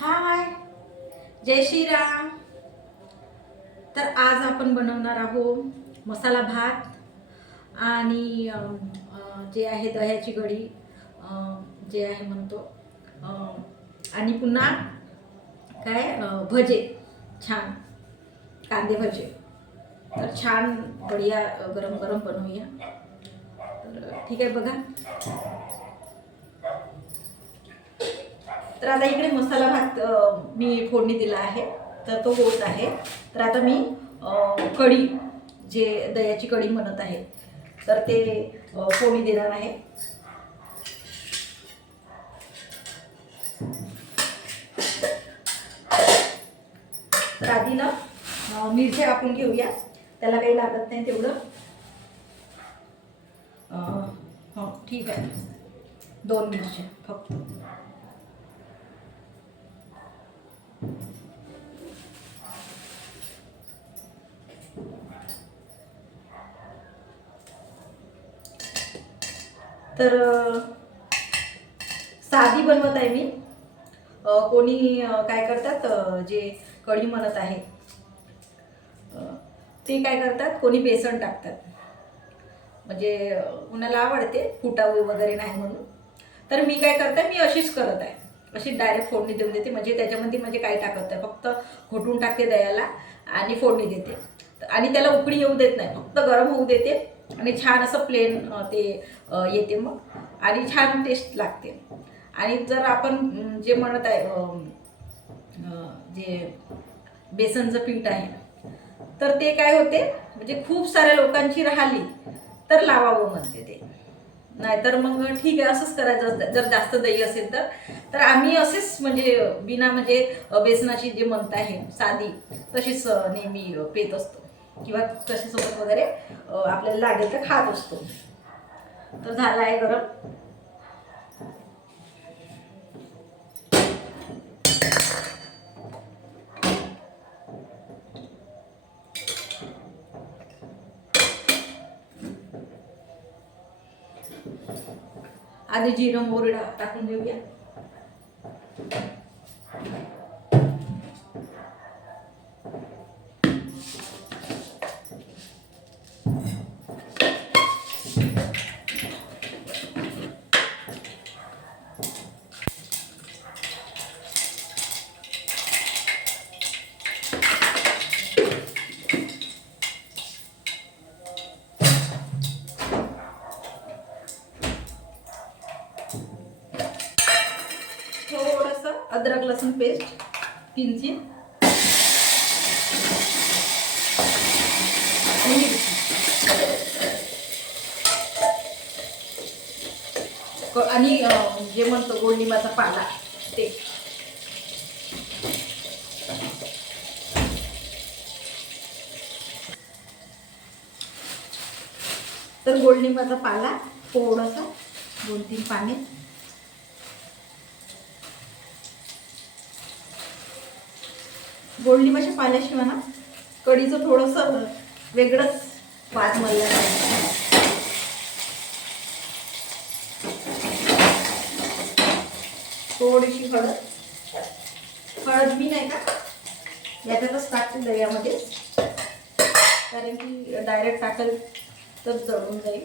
हाय जय श्रीराम. तर आज आपण बनवणार आहोत मसाला भात आणि जे आहे दह्याची कढी जे आहे म्हणतो आणि पुन्हा काय भजे. छान. कांदे भजे. तर छान बढिया गरम गरम बनवूया. तर ठीक आहे बघा. तर आता इकडे मसाला भात मी फोडणी दिला आहे. तर तो होत आहे. तर आता मी कढी जे दह्याची कढी म्हणत आहे तर ते फोडणी देणार आहे. तर आधी ना अ, मिरच्या आपण घेऊया. त्याला काही लागत नाही तेवढं. हां हो, ठीक आहे. दोन मिरच्या फक्त. तर साधी बनवत आहे मी. कोणी काय करतात जे कढी म्हणत आहे ते काय करतात कोणी बेसन टाकतात. म्हणजे कुणाला आवडते फुटावी वगैरे नाही म्हणून. तर मी काय करते मी अशीच करत आहे. अशी डायरेक्ट फोडणी देऊन देते. म्हणजे त्याच्यामध्ये म्हणजे काय टाकत नाही. फक्त घोटून टाकते दह्याला आणि फोडणी देते. आणि त्याला उकळी येऊ देत नाही. फक्त गरम होऊ देते. आणि छान असं प्लेन ते येते मग. आणि छान टेस्ट लागते. आणि जर आपण जे म्हणत आहे जे बेसनचं पीठ आहे तर ते काय होते म्हणजे खूप साऱ्या लोकांची राहिली तर लावावं म्हणते ते. नाहीतर मग ठीक आहे असंच करायचं असतं. जर जास्त दही असेल तर. तर आम्ही असेच म्हणजे बिना म्हणजे बेसनाची जे म्हणत आहे साधी तशीच नेहमी पेत असतो. किंवा कशासोबत वगैरे आपल्याला लागेल तर खात असतो. तर झाला आहे गरम. आधी जिरं मोरडा टाकून देऊया. किंचित. आणि आणि जे म्हणतो गोडलिंबाचा पाला ते. तर गोडलिंबाचा पाला थोडासा दोन तीन पाने. गोडलिंबाच्या पाण्याशिवाय ना कढीचं थोडंसं वेगळंच पाच मला थोडीशी हळद. हळद मी नाही का याच्यातच टाकते दह्यामध्ये. कारण की डायरेक्ट टाकल तर जळून जाईल.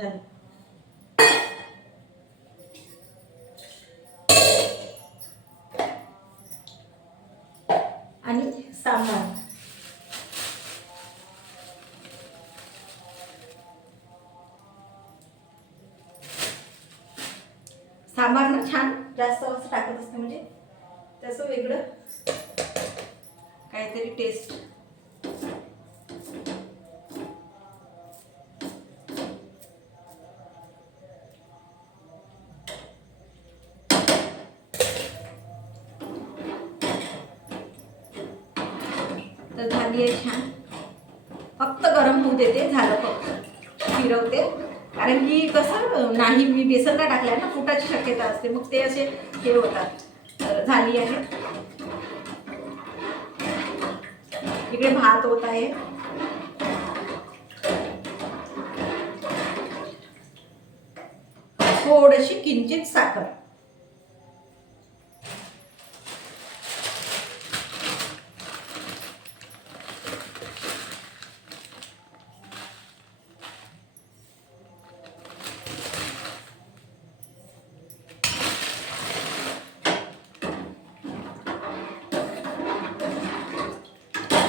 झालं. आणि सांबार. सांबार ना छान जास्त असं टाकत असते म्हणजे त्याचं वेगळं काहीतरी टेस्ट झाली आहे छान फक्त गरम होऊ देते झालं फक्त. फिरवते. कारण की कसं नाही मी बेसन टाकलाय ना फुटाची शक्यता असते. मग ते असे हे होतात. तर झाली आहे. इकडे भात होत आहे. थोडीशी किंचित साखर.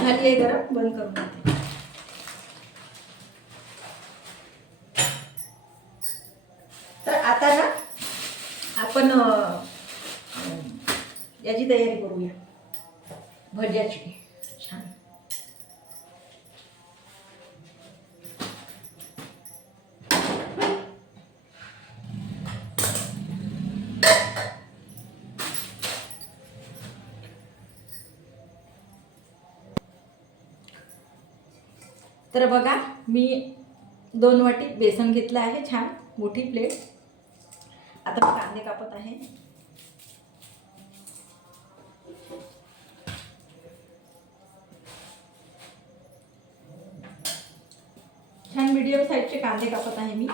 झाली आहे गरम बंद करून तर बघा मी दोन वाटी बेसन घेतलं आहे छान मोठी प्लेट आता मी कांदे कापत आहे. छान मीडियम साईजचे कांदे कापत आहे मी.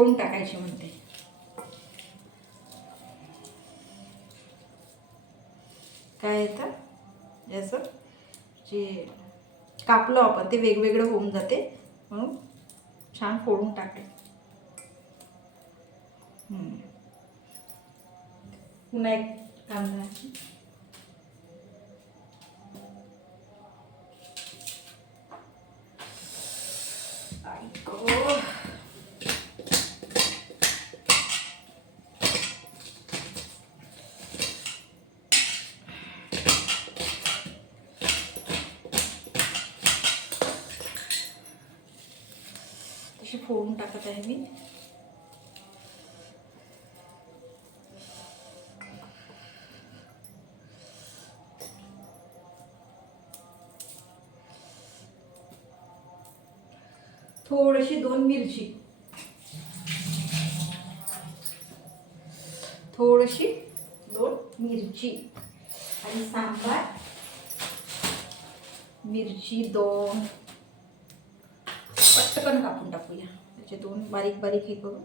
फोडून टाकायचे म्हणते. काय येतं याचं जे कापलं आपण ते वेगवेगळं होऊन जाते. म्हणून छान फोडून टाकले पुन्हा एक कांदा टाकत आहे मी. थोडीशी दोन मिरची. थोडीशी दोन मिरची आणि सांबार. मिरची दोन. पटकन कापून टाकूया. त्याचे दोन बारीक बारीक हे करू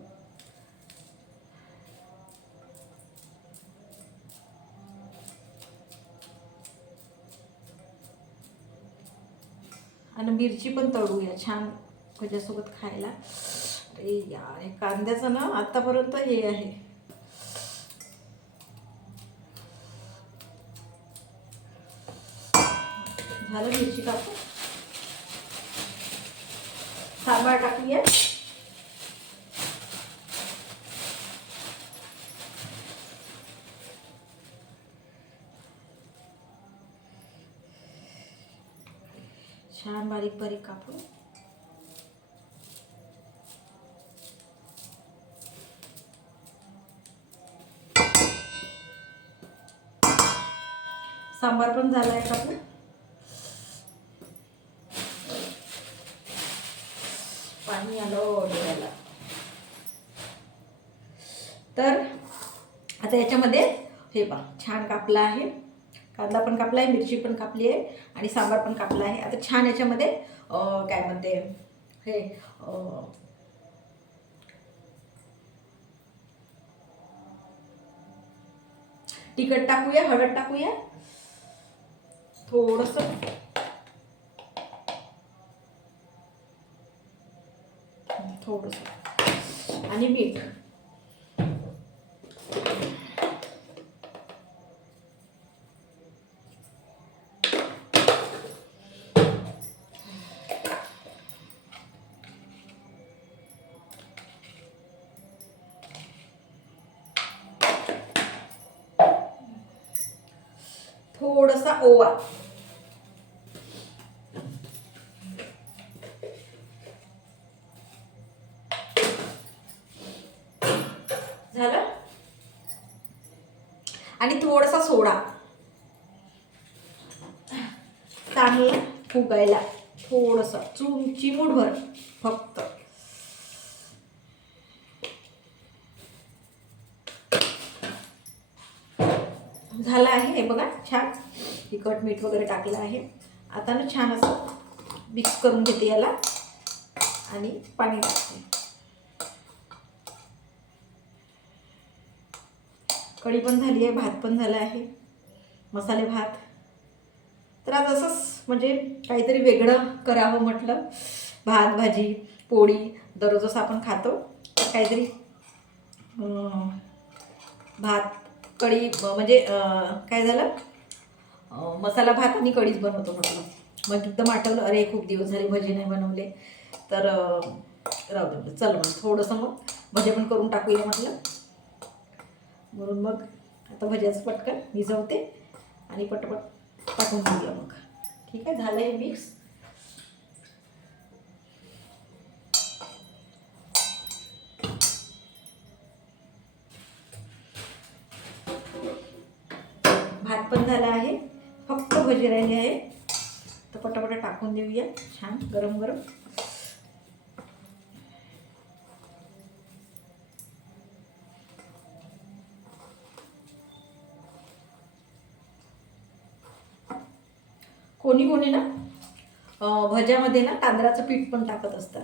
आणि मिरची पण तळूया छान त्याच्यासोबत खायला. अरे यार हे कांद्याचं ना आतापर्यंत हे आहे. झालं मिरची कापून? सांबार टाकूया छान बारीक बारीक कापून. सांबार पण झाला आहे कापून. पाणी आलं हो डोळ्याला. तर आता याच्यामध्ये हे पा छान कापला आहे. कांदा पण कापला आहे मिरची पण कापली आहे आणि सांबार पण कापला आहे. आता छान याच्यामध्ये काय म्हणते हे तिखट टाकूया हळद टाकूया. थोडस. थोडस. आणि मीठ. थोडासा ओवा. झालं? आणि थोडासा सोडा. चांगलं फुगायला. थोडंसं. चूम चिमूटभर फक्त झालं आहे. हे बघा छान. तिखट मीठ वगैरे टाकलं आहे. आता ना छान असं मिक्स करून घेते याला. आणि पाणी टाकते. कढी पण झाली आहे भात पण झाला आहे. मसाले भात. तर आज असंच म्हणजे काहीतरी वेगळं करावं म्हटलं. भात भाजी पोळी दररोज असं आपण खातो. तर काहीतरी भात कढी म्हणजे काय झालं? मसाला भात आणि कढीच बनवतो म्हटलं. मग एकदम आठवलं अरे खूप दिवस झाले भजी नाही बनवले. तर राहू दे म्हटलं. चल मग थोडंसं मग भजे पण करून टाकूया म्हटलं. म्हणून मग आता भज्याचं पटकन भिजवते आणि पटपट टाकून घेऊया मग. ठीक आहे? झालं आहे मिक्स टाकून देऊया. छान गरम गरम. कोणी कोणी ना भज्यामध्ये ना तांदळाचं पीठ पण टाकत असतात.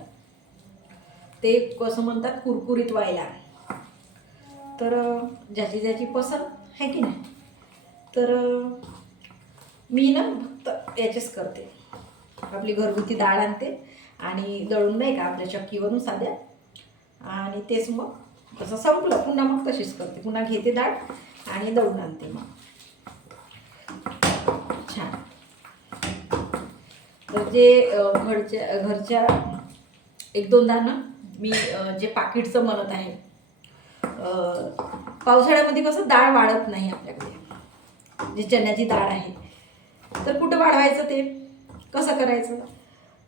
ते कसं म्हणतात कुरकुरीत व्हायला. तर ज्याची ज्याची पसंत आहे की नाही? तर मी ना फक्त याचेच करते. आपली घरगुती डाळ आणते. आणि दळून नाही का आपल्या चक्कीवरून साध्या. आणि तेच मग तसं संपलं. पुन्हा मग तशीच करते. पुन्हा घेते डाळ आणि दळून आणते मग. छान. तर जे घरच्या घरच्या एक दोनदा ना मी जे पाकिटचं म्हणत आहे पावसाळ्यामध्ये कसं डाळ वाढत नाही आपल्याकडे. जी चण्याची डाळ आहे. तर कुठं वाढवायचं ते? कसं करायचं?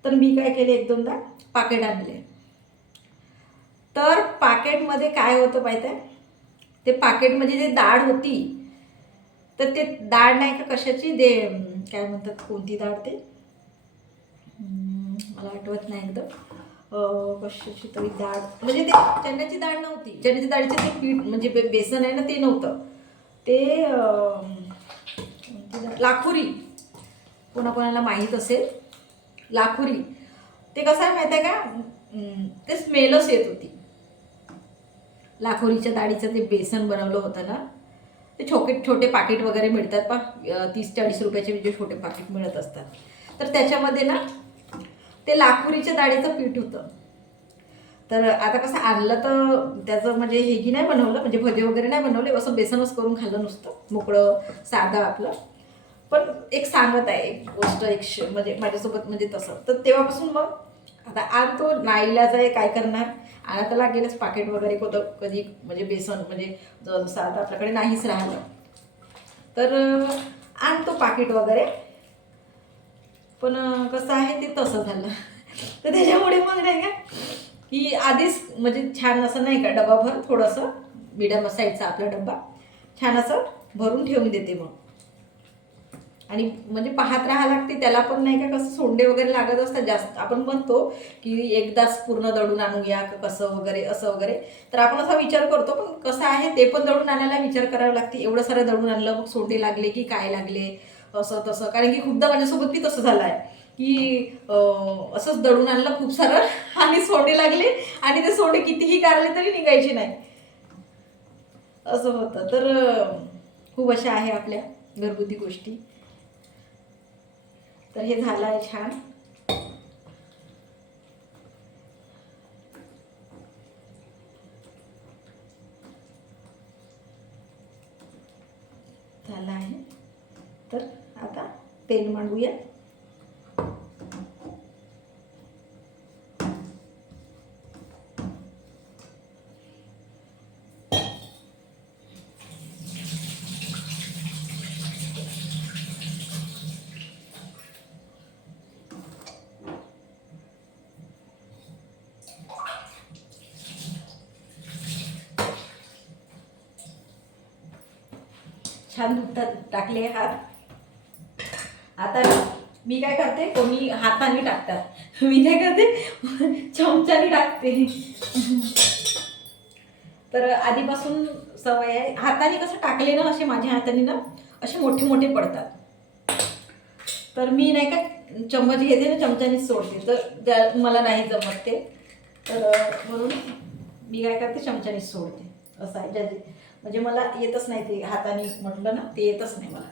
तर मी काय केले एक दोनदा पाकिट आणले. तर पाकेटमध्ये काय होतं माहीत आहे? ते पाकेटमध्ये जे डाळ होती तर ते डाळ नाही का कशाची? दे काय म्हणतात? कोणती डाळ ते? मला आठवत नाही एकदम. कशाची तरी डाळ म्हणजे ते चण्याची डाळ नव्हती. चण्याची डाळीचे ते पीठ म्हणजे बे- बेसन आहे ना ते नव्हतं. ते अं, लाखुरी. कोणाकोणाला माहीत असेल? लाखुरी. ते कसं आहे माहिती आहे का? ते स्मेलच येत होती. लाखोरीच्या डाळीचं ते बेसन बनवलं होतं ना? ते छोटे छोटे पाकिट वगैरे मिळतात पा तीस चाळीस रुपयाचे म्हणजे छोटे पाकिट मिळत असतात. तर त्याच्यामध्ये ना ते लाखोरीच्या डाळीचं पीठ होतं. तर आता कसं आणलं तर त्याचं म्हणजे हे की नाही बनवलं म्हणजे भजे वगैरे नाही बनवले असं बेसनच करून खाल्लं नुसतं. मोकळं साधं आपलं. पण एक सांगत आहे एक गोष्ट एक श- म्हणजे माझ्यासोबत म्हणजे तसं. तर तेव्हापासून मग आता आणतो नाईलाज आहे काय करणार? आता लागेलच पाकिट वगैरे होतं कधी म्हणजे बेसन म्हणजे जसं आता आपल्याकडे नाहीच राहिलं. तर आणतो पाकिट वगैरे. पण कसं आहे ते तसं झालं. तर त्याच्यामुळे मग नाही का की आधीच म्हणजे छान असं नाही का डबा भर थोडंसं मिडम साईडचा आपला डब्बा छान असं भरून ठेवून देते मग. आणि म्हणजे पाहत राहा लागते त्याला पण नाही का कसं सोंडे वगैरे लागत असतात जास्त. आपण म्हणतो की एकदाच पूर्ण दळून आणूया का कसं वगैरे असं वगैरे. तर आपण असा विचार करतो पण कसं आहे ते पण दळून आणायला विचार करावा लागते. एवढं सारं दळून आणलं मग सोंडे लागले की काय लागले असं तसं. कारण की खूपदा माझ्यासोबत बी तसं झालं आहे की असंच दळून आणलं खूप सारं आणि सोंडे लागले आणि ते सोंडे कितीही गारले तरी निघायचे नाही. असं होतं. तर खूप अशा आहे आपल्या घरगुती गोष्टी. तर हे झालं आहे छान. झालं आहे. तर आता तेल मांडूया. छान दुखतात टाकले हात. आता मी काय करते कोणी हाताने टाकतात. मी काय करते चमच्याने टाकते. तर आधीपासून सवय आहे. हाताने कसं टाकले ना असे माझ्या हाताने ना असे मोठे मोठे पडतात. तर मी नाही का चम्मच घेते ना चमच्यानेच सोडते. तर ज्या मला नाही जमत ते. तर म्हणून मी काय करते चमच्यानेच सोडते. असं आहे. ज्या म्हणजे मला येतच नाही ते हाताने म्हटलं ना ते येतच नाही मला.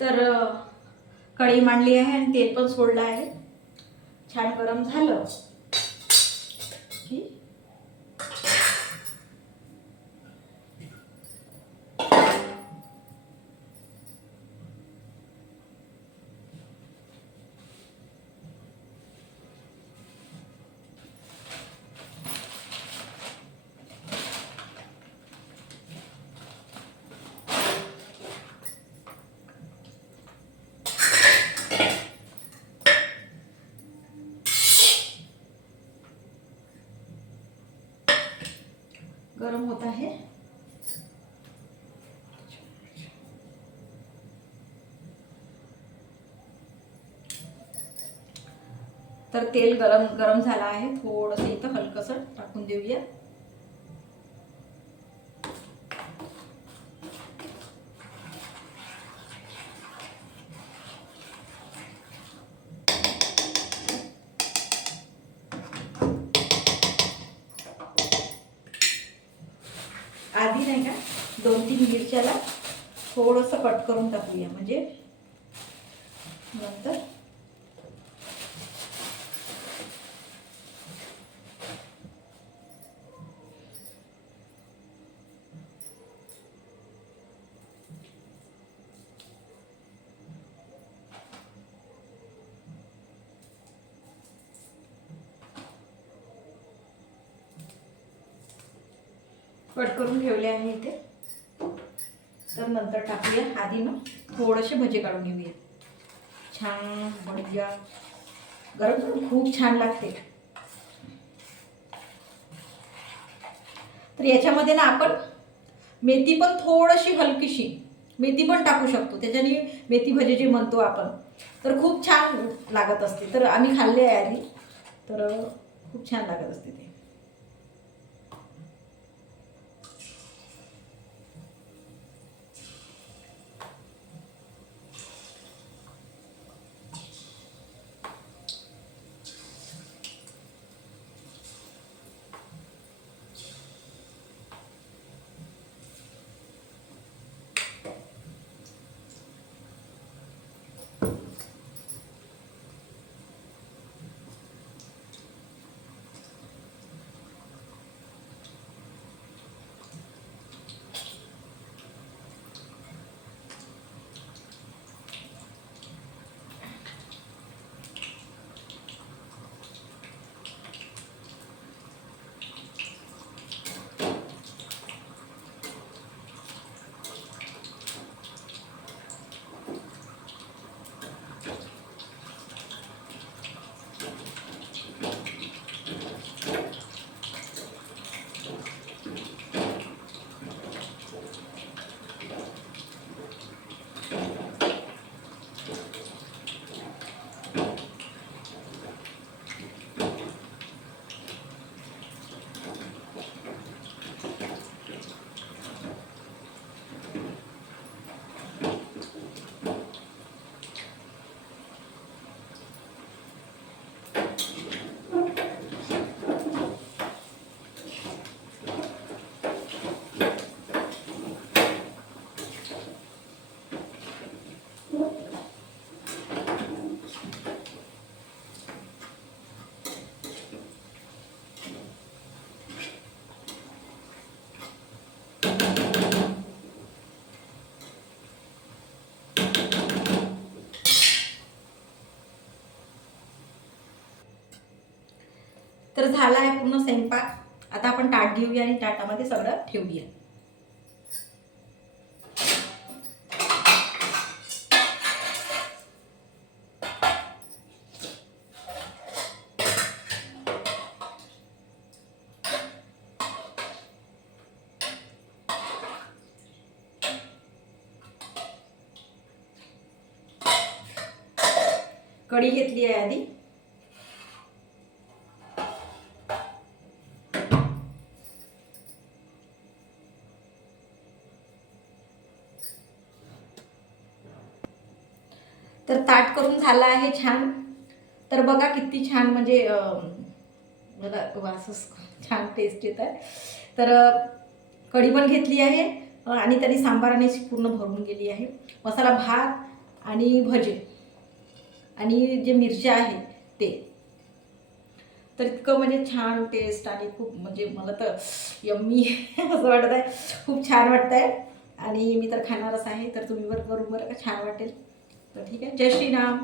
तर कढी कढई मांडली आहे आणि तेल पण सोडलं आहे. छान गरम झालं. गरम होत आहे. तर तेल गरम गरम झालं आहे. थोडंसं इथं हलकंसं टाकून देऊया आधी नाही का दोन तीन मिरच्याला थोडंसं कट करून टाकूया. म्हणजे नंतर कट करून ठेवले आहे इथे. तर नंतर टाकूया. आधी ना थोडेसे भजे काढून घेऊया. छान बढिया गरम गरम खूप छान लागते. तर याच्यामध्ये ना आपण मेथी पण थोडीशी हलकीशी मेथी पण टाकू शकतो. त्याच्याने मेथी भजे जे म्हणतो आपण तर खूप छान लागत असते. तर आम्ही खाल्ले आहे आधी तर खूप छान लागत असते ते. तर झाला आहे पूर्ण स्वयंपाक. आता आपण ताट घेऊया आणि ताटामध्ये सगळं ठेवूया. तर ताट करून झालं आहे छान. तर बघा किती छान म्हणजे बघा वासच छान टेस्ट येत आहे. तर कढी पण घेतली आहे आणि त्यांनी सांबाराने पूर्ण भरून गेली आहे. मसाला भात आणि भजे आणि जे मिरच्या आहे ते. तर इतकं म्हणजे छान टेस्ट आणि खूप म्हणजे मला तर यम्मी असं वाटत आहे. खूप छान वाटत आहे आणि मी तर खाणारच आहे तर तुम्ही बरं बरोबर बरं का छान वाटेल. तर ठीक आहे. जय श्रीराम.